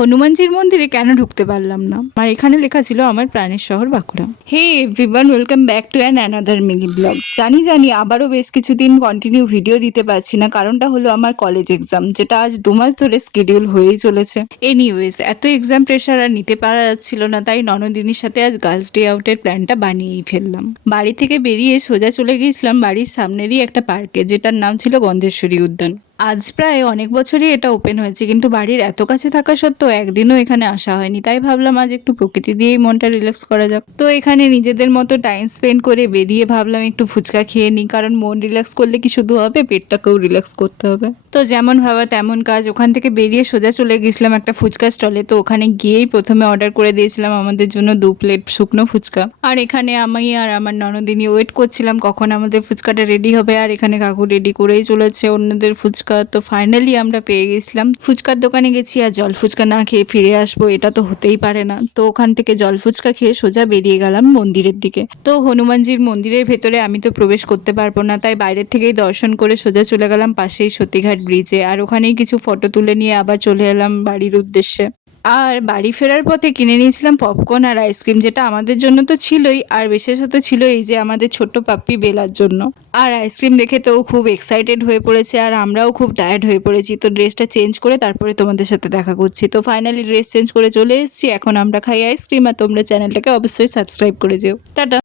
হনুমানজির মন্দিরে কেন ঢুকতে পারলাম না? আর এখানে লেখা ছিল আমার প্রাণের শহর Bankura. Hey everyone, welcome back to another mini blog. জানি আবারও বেশ কিছুদিন কন্টিনিউ ভিডিও দিতে পারছি না, কারণটা হলো আমার কলেজ এক্সাম, যেটা আজ 2 মাস ধরে স্কেডিউল হয়েই চলেছে। এনিওয়েজ, এত এক্সাম প্রেশার আর নিতে পারা যাচ্ছিল না, তাই ননদিনীর সাথে আজ গার্লস ডে আউটের প্ল্যানটা বানিয়েই ফেললাম। বাড়ি থেকে বেরিয়ে সোজা চলে গিয়েছিলাম বাড়ির সামনেরই একটা পার্কে, যেটার নাম ছিল গন্ধেশ্বরী উদ্যান। আজ প্রায় অনেক বছরই এটা ওপেন হয়েছে, কিন্তু বাড়ির এত কাছে থাকা সত্ত্বেও একদিনও এখানে আসা হয়নি, তাই ভাবলাম আজ একটু প্রকৃতি দিয়েই মনটা রিল্যাক্স করা যাক। তো এখানে নিজেদের মতো টাইম স্পেন্ড করে বেরিয়ে ভাবলাম একটু ফুচকা খেয়ে নিই, কারণ মন রিল্যাক্স করলে কি শুধু হবে, পেটটাকেও রিল্যাক্স করতে হবে। তো যেমন ভাবা তেমন কাজ, ওখান থেকে বেরিয়ে সোজা চলে গেছিলাম একটা ফুচকা স্টলে। তো ওখানে গিয়েই প্রথমে অর্ডার করে দিয়েছিলাম আমাদের জন্য 2 প্লেট শুকনো ফুচকা। আর এখানে আমি আর আমার ননদিনী ওয়েট করছিলাম কখন আমাদের ফুচকাটা রেডি হবে, আর এখানে কাকু রেডি করেই চলেছে অন্যদের ফুচকা। তো ফাইনালি আমরা পেয়ে গেছিলাম। ফুচকার দোকানে গেছি, আর জল ফুচকা না খেয়ে ফিরে আসবো এটা তো হতেই পারে না। তো ওখান থেকে জল ফুচকা খেয়ে সোজা বেরিয়ে গেলাম মন্দিরের দিকে। তো হনুমানজির মন্দিরের ভেতরে আমি তো প্রবেশ করতে পারবো না, তাই বাইরের থেকেই দর্শন করে সোজা চলে গেলাম পাশেই সতীঘাট ব্রিজে, আর ওখানেই কিছু ফটো তুলে নিয়ে আবার চলে এলাম বাড়ির উদ্দেশ্যে। আর বাড়ি ফেরার পথে কিনে নিয়েছিলাম পপকর্ন আর আইসক্রিম, যেটা আমাদের জন্য তো ছিলই, আর বিশেষত ছিল এই যে আমাদের ছোট্ট পাপ্পি বেলার জন্য। আর আইসক্রিম দেখে তো ও খুব এক্সাইটেড হয়ে পড়েছে, আর আমরাও খুব টায়ার্ড হয়ে পড়েছি। তো ড্রেসটা চেঞ্জ করে তারপরে তোমাদের সাথে দেখা করছি। তো ফাইনালি ড্রেস চেঞ্জ করে চলে এসেছি, এখন আমরা খাই আইসক্রিম। আর তোমরা চ্যানেলটাকে অবশ্যই সাবস্ক্রাইব করে যেও। টাটা।